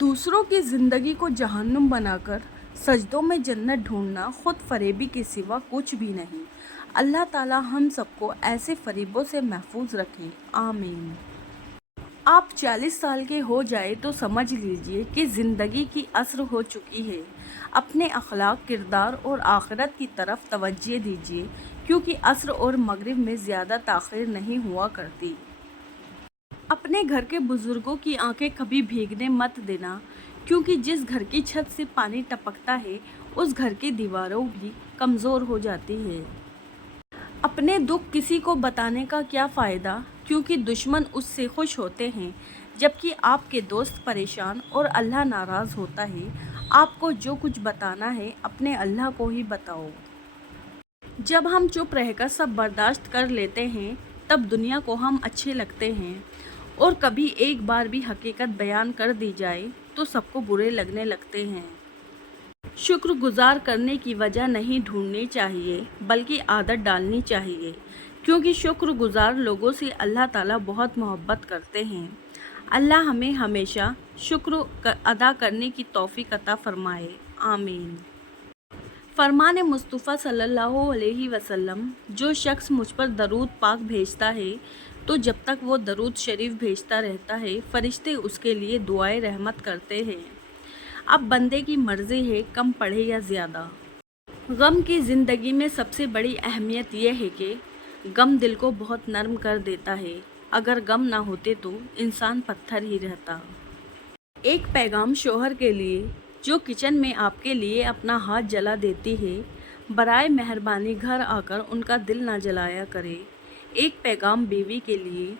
दूसरों की ज़िंदगी को जहन्नुम बनाकर सजदों में जन्नत ढूंढना खुद फरेबी के सिवा कुछ भी नहीं। अल्लाह ताला हम सबको ऐसे फरेबों से महफूज रखें, आमीन। आप 40 साल के हो जाए तो समझ लीजिए कि ज़िंदगी की असर हो चुकी है। अपने अखलाक, किरदार और आखिरत की तरफ तवज्जो दीजिए, क्योंकि असर और मगरिब में ज़्यादा ताख़ीर नहीं हुआ करती। अपने घर के बुजुर्गों की आंखें कभी भीगने मत देना, क्योंकि जिस घर की छत से पानी टपकता है उस घर की दीवारों भी कमज़ोर हो जाती है। अपने दुख किसी को बताने का क्या फ़ायदा, क्योंकि दुश्मन उससे खुश होते हैं, जबकि आपके दोस्त परेशान और अल्लाह नाराज़ होता है। आपको जो कुछ बताना है अपने अल्लाह को ही बताओ। जब हम चुप रहकर सब बर्दाश्त कर लेते हैं तब दुनिया को हम अच्छे लगते हैं, और कभी एक बार भी हकीकत बयान कर दी जाए तो सबको बुरे लगने लगते हैं। शुक्रगुजार करने की वजह नहीं ढूंढनी चाहिए, बल्कि आदत डालनी चाहिए, क्योंकि शुक्रगुजार लोगों से अल्लाह ताला बहुत मोहब्बत करते हैं। अल्लाह हमें हमेशा शुक्र अदा करने की तौफीक अता फरमाए, आमीन। फरमान मुस्तफ़ा सल्लल्लाहु अलैहि वसल्लम, जो शख्स मुझ पर दरूद पाक भेजता है तो जब तक वो दरूद शरीफ भेजता रहता है फरिश्ते उसके लिए दुआए रहमत करते हैं। अब बंदे की मर्ज़ी है कम पढ़े या ज़्यादा। गम की ज़िंदगी में सबसे बड़ी अहमियत यह है कि गम दिल को बहुत नरम कर देता है। अगर गम ना होते तो इंसान पत्थर ही रहता। एक पैगाम शोहर के लिए जो किचन में आपके लिए अपना हाथ जला देती है, बराए मेहरबानी घर आकर उनका दिल ना जलाया करे। एक पैगाम बीवी के लिए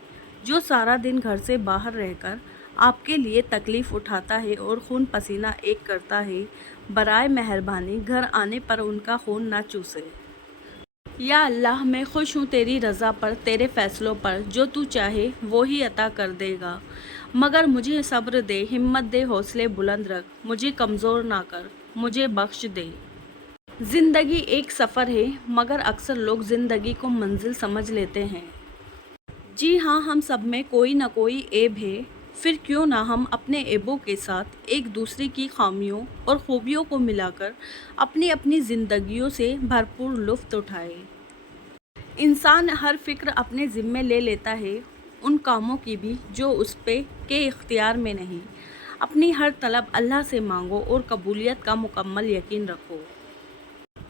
जो सारा दिन घर से बाहर रहकर आपके लिए तकलीफ़ उठाता है और खून पसीना एक करता है, बराए मेहरबानी घर आने पर उनका खून ना चूसे। या अल्लाह, मैं खुश हूँ तेरी रज़ा पर, तेरे फ़ैसलों पर, जो तू चाहे वो ही अता कर देगा, मगर मुझे सब्र दे, हिम्मत दे, हौसले बुलंद रख, मुझे कमज़ोर ना कर, मुझे बख्श दे। ज़िंदगी एक सफ़र है, मगर अक्सर लोग ज़िंदगी को मंजिल समझ लेते हैं। जी हाँ, हम सब में कोई ना कोई ऐब है, फिर क्यों ना हम अपने ऐबों के साथ एक दूसरे की खामियों और खूबियों को मिलाकर अपनी अपनी ज़िंदगियों से भरपूर लुत्फ़ उठाए। इंसान हर फ़िक्र अपने ज़िम्मे ले लेता है, उन कामों की भी जो उस पे के इख्तियार में नहीं। अपनी हर तलब अल्लाह से मांगो और कबूलियत का मुकम्मल यकीन रखो।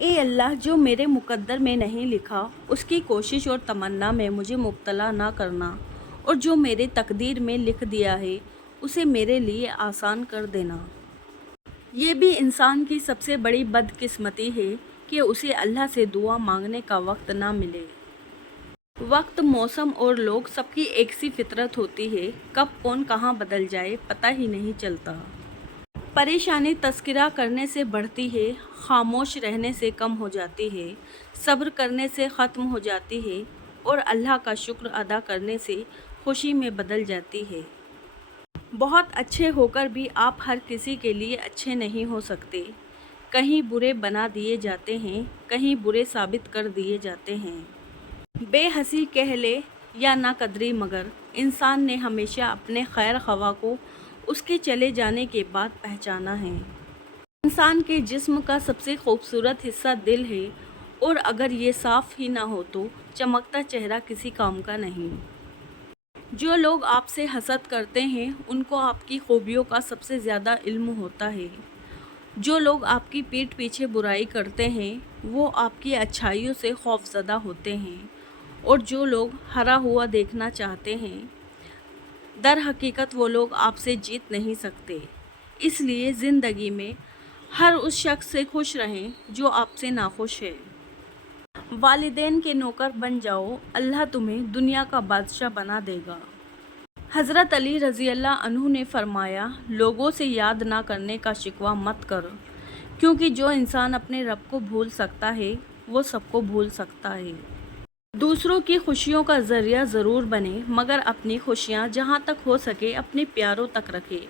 ए अल्लाह, जो मेरे मुक़द्दर में नहीं लिखा उसकी कोशिश और तमन्ना में मुझे मुब्तला ना करना, और जो मेरे तकदीर में लिख दिया है उसे मेरे लिए आसान कर देना। ये भी इंसान की सबसे बड़ी बदकिस्मती है कि उसे अल्लाह से दुआ मांगने का वक्त ना मिले। वक्त, मौसम और लोग सबकी एक सी फितरत होती है, कब कौन कहाँ बदल जाए पता ही नहीं चलता। परेशानी तज़किरा करने से बढ़ती है, खामोश रहने से कम हो जाती है, सब्र करने से ख़त्म हो जाती है, और अल्लाह का शुक्र अदा करने से खुशी में बदल जाती है। बहुत अच्छे होकर भी आप हर किसी के लिए अच्छे नहीं हो सकते। कहीं बुरे बना दिए जाते हैं, कहीं बुरे साबित कर दिए जाते हैं। बेहसी कह ले या ना कदरी, मगर इंसान ने हमेशा अपने खैर ख़वाह को उसके चले जाने के बाद पहचाना है। इंसान के जिस्म का सबसे खूबसूरत हिस्सा दिल है, और अगर ये साफ़ ही ना हो तो चमकता चेहरा किसी काम का नहीं। जो लोग आपसे हसद करते हैं उनको आपकी खूबियों का सबसे ज़्यादा इल्म होता है। जो लोग आपकी पीठ पीछे बुराई करते हैं वो आपकी अच्छाइयों से खौफज़दा होते हैं, और जो लोग हरा हुआ देखना चाहते हैं दर हकीकत वो लोग आपसे जीत नहीं सकते। इसलिए ज़िंदगी में हर उस शख्स से खुश रहें जो आपसे नाखुश है। वालिदैन के नौकर बन जाओ, अल्लाह तुम्हें दुनिया का बादशाह बना देगा। हज़रत अली रज़ी अल्लाह अन्हु ने फरमाया, लोगों से याद ना करने का शिकवा मत करो, क्योंकि जो इंसान अपने रब को भूल सकता है वो सबको भूल सकता है। दूसरों की खुशियों का ज़रिया ज़रूर बने, मगर अपनी खुशियाँ जहाँ तक हो सके अपने प्यारों तक रखे,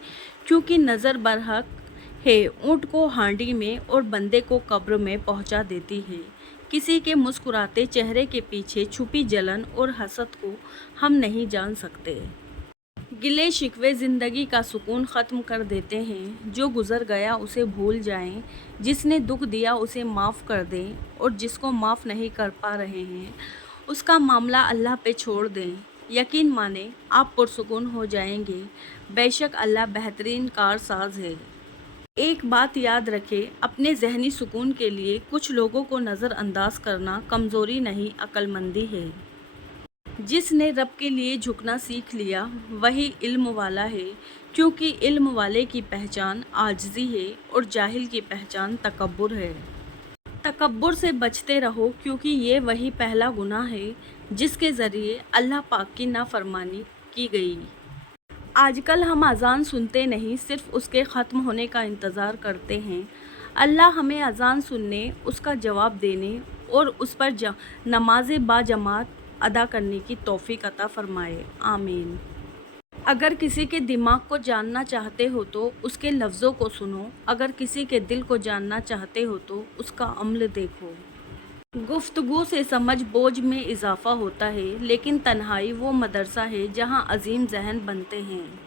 क्योंकि नज़र बरहक है ऊँट को हांडी में और बंदे को कब्र में पहुँचा देती है। किसी के मुस्कुराते चेहरे के पीछे छुपी जलन और हसद को हम नहीं जान सकते। गिले शिकवे ज़िंदगी का सुकून ख़त्म कर देते हैं। जो गुज़र गया उसे भूल जाएं, जिसने दुख दिया उसे माफ़ कर दें और जिसको माफ़ नहीं कर पा रहे हैं उसका मामला अल्लाह पे छोड़ दें। यकीन माने आप पुरसुकून हो जाएंगे। बेशक अल्लाह बेहतरीन कारसाज़ है। एक बात याद रखें, अपने ज़हनी सुकून के लिए कुछ लोगों को नज़रअंदाज करना कमज़ोरी नहीं, अक्लमंदी है। जिसने रब के लिए झुकना सीख लिया वही इल्म वाला है, क्योंकि इल्म वाले की पहचान आजिज़ी है और जाहिल की पहचान तकब्बुर है। तकब्बुर से बचते रहो, क्योंकि ये वही पहला गुनाह है जिसके ज़रिए अल्लाह पाक की नाफरमानी की गई। आजकल हम अज़ान सुनते नहीं, सिर्फ उसके ख़त्म होने का इंतज़ार करते हैं। अल्लाह हमें अज़ान सुनने, उसका जवाब देने और उस पर नमाज़ बाजमात अदा करने की तौफ़ीक अता फ़रमाए। आमीन। अगर किसी के दिमाग को जानना चाहते हो तो उसके लफ्ज़ों को सुनो, अगर किसी के दिल को जानना चाहते हो तो उसका अमल देखो। गुफ्तगू से समझ बोझ में इजाफ़ा होता है, लेकिन तन्हाई वो मदरसा है जहाँ अजीम ज़हन बनते हैं।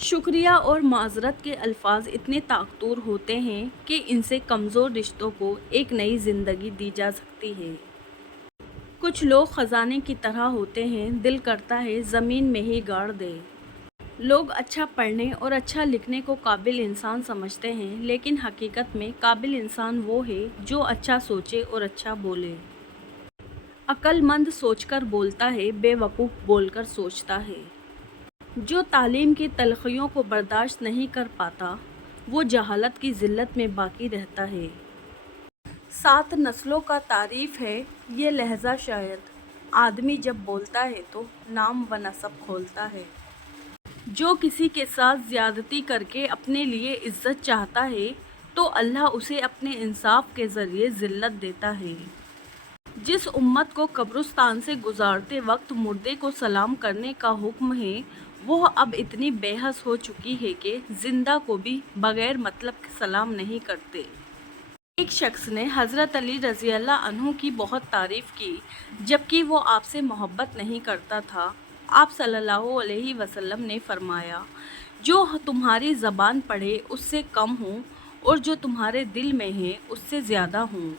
शुक्रिया और माज़रत के अल्फाज इतने ताकतूर होते हैं कि इनसे कमज़ोर रिश्तों को एक नई ज़िंदगी दी जा सकती है। कुछ लोग ख़जाने की तरह होते हैं, दिल करता है ज़मीन में ही गाड़ दे। लोग अच्छा पढ़ने और अच्छा लिखने को काबिल इंसान समझते हैं, लेकिन हकीकत में काबिल इंसान वो है जो अच्छा सोचे और अच्छा बोले। अक्लमंद सोचकर बोलता है, बेवकूफ़ बोलकर सोचता है। जो तालीम की तलख़ियों को बर्दाश्त नहीं कर पाता वो जहालत की ज़िल्लत में बाकी रहता है। 7 नस्लों का तारीफ़ है ये लहज़ा शायद, आदमी जब बोलता है तो नाम व नसब खोलता है। जो किसी के साथ ज़्यादती करके अपने लिए इज़्ज़त चाहता है तो अल्लाह उसे अपने इंसाफ के ज़रिए ज़िल्लत देता है। जिस उम्मत को कब्रिस्तान से गुज़ारते वक्त मुर्दे को सलाम करने का हुक्म है, वो अब इतनी बेहस हो चुकी है कि ज़िंदा को भी बग़ैर मतलब के सलाम नहीं करते। एक शख्स ने हज़रत अली रज़ी अल्लाह अन्हु की बहुत तारीफ़ की, जबकि वो आपसे मोहब्बत नहीं करता था। आप सल्लल्लाहु अलैहि वसल्लम ने फरमाया, जो तुम्हारी ज़बान पढ़े उससे कम हूँ और जो तुम्हारे दिल में है उससे ज़्यादा हूँ।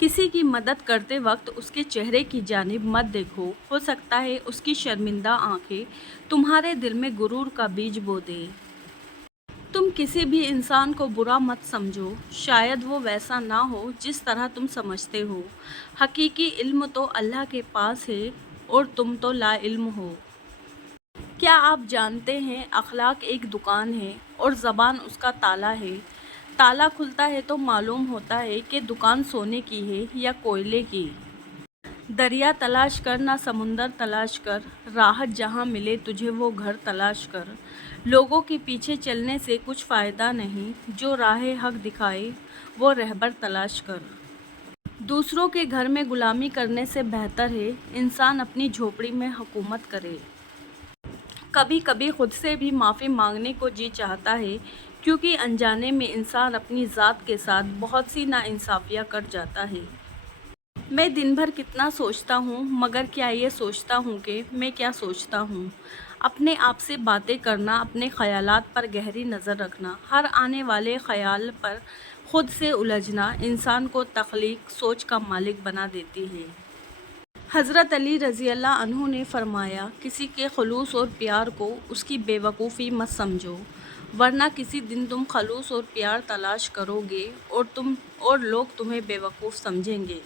किसी की मदद करते वक्त उसके चेहरे की जानिब मत देखो, हो सकता है उसकी शर्मिंदा आंखें तुम्हारे दिल में गुरूर का बीज बो दे। तुम किसी भी इंसान को बुरा मत समझो, शायद वो वैसा ना हो जिस तरह तुम समझते हो। हकीकी इल्म तो अल्लाह के पास है और तुम तो ला इल्म हो। क्या आप जानते हैं अखलाक एक दुकान है और ज़बान उसका ताला है। ताला खुलता है तो मालूम होता है कि दुकान सोने की है या कोयले की। दरिया तलाश कर ना समुंदर तलाश कर, राहत जहाँ मिले तुझे वो घर तलाश कर। लोगों के पीछे चलने से कुछ फ़ायदा नहीं, जो राह हक दिखाए वो रहबर तलाश कर। दूसरों के घर में गुलामी करने से बेहतर है इंसान अपनी झोपड़ी में हुकूमत करे। कभी कभी खुद से भी माफ़ी मांगने को जी चाहता है, क्योंकि अनजाने में इंसान अपनी ज़ात के साथ बहुत सी नाइंसाफ़ियाँ कर जाता है। मैं दिन भर कितना सोचता हूँ, मगर क्या ये सोचता हूँ कि मैं क्या सोचता हूँ। अपने आप से बातें करना, अपने ख़यालात पर गहरी नज़र रखना, हर आने वाले ख़याल पर ख़ुद से उलझना इंसान को तख्लीक सोच का मालिक बना देती है। हज़रत अली रज़ी अल्लाह अन्हु ने फरमाया, किसी के खलूस और प्यार को उसकी बेवकूफ़ी मत समझो, वरना किसी दिन तुम खलूस और प्यार तलाश करोगे और लोग तुम्हें बेवकूफ़ समझेंगे।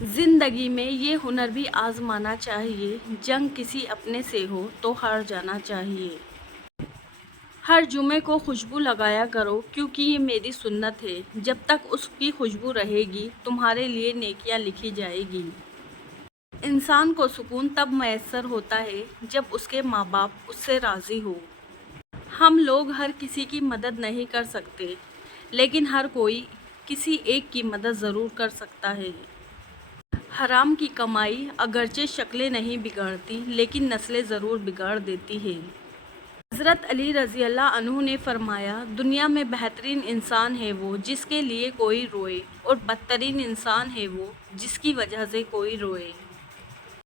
ज़िंदगी में ये हुनर भी आज़माना चाहिए, जंग किसी अपने से हो तो हार जाना चाहिए। हर जुमे को खुशबू लगाया करो, क्योंकि ये मेरी सुन्नत है। जब तक उसकी खुशबू रहेगी तुम्हारे लिए नेकियां लिखी जाएगी। इंसान को सुकून तब मैसर होता है जब उसके माँ बाप उससे राज़ी हो। हम लोग हर किसी की मदद नहीं कर सकते, लेकिन हर कोई किसी एक की मदद ज़रूर कर सकता है। हराम की कमाई अगरचे शक्लें नहीं बिगाड़ती, लेकिन नस्लें ज़रूर बिगाड़ देती है। हज़रत अली रज़ी अल्लाह अन्हु ने फरमाया, दुनिया में बेहतरीन इंसान है वो जिसके लिए कोई रोए, और बदतरीन इंसान है वो जिसकी वजह से कोई रोए।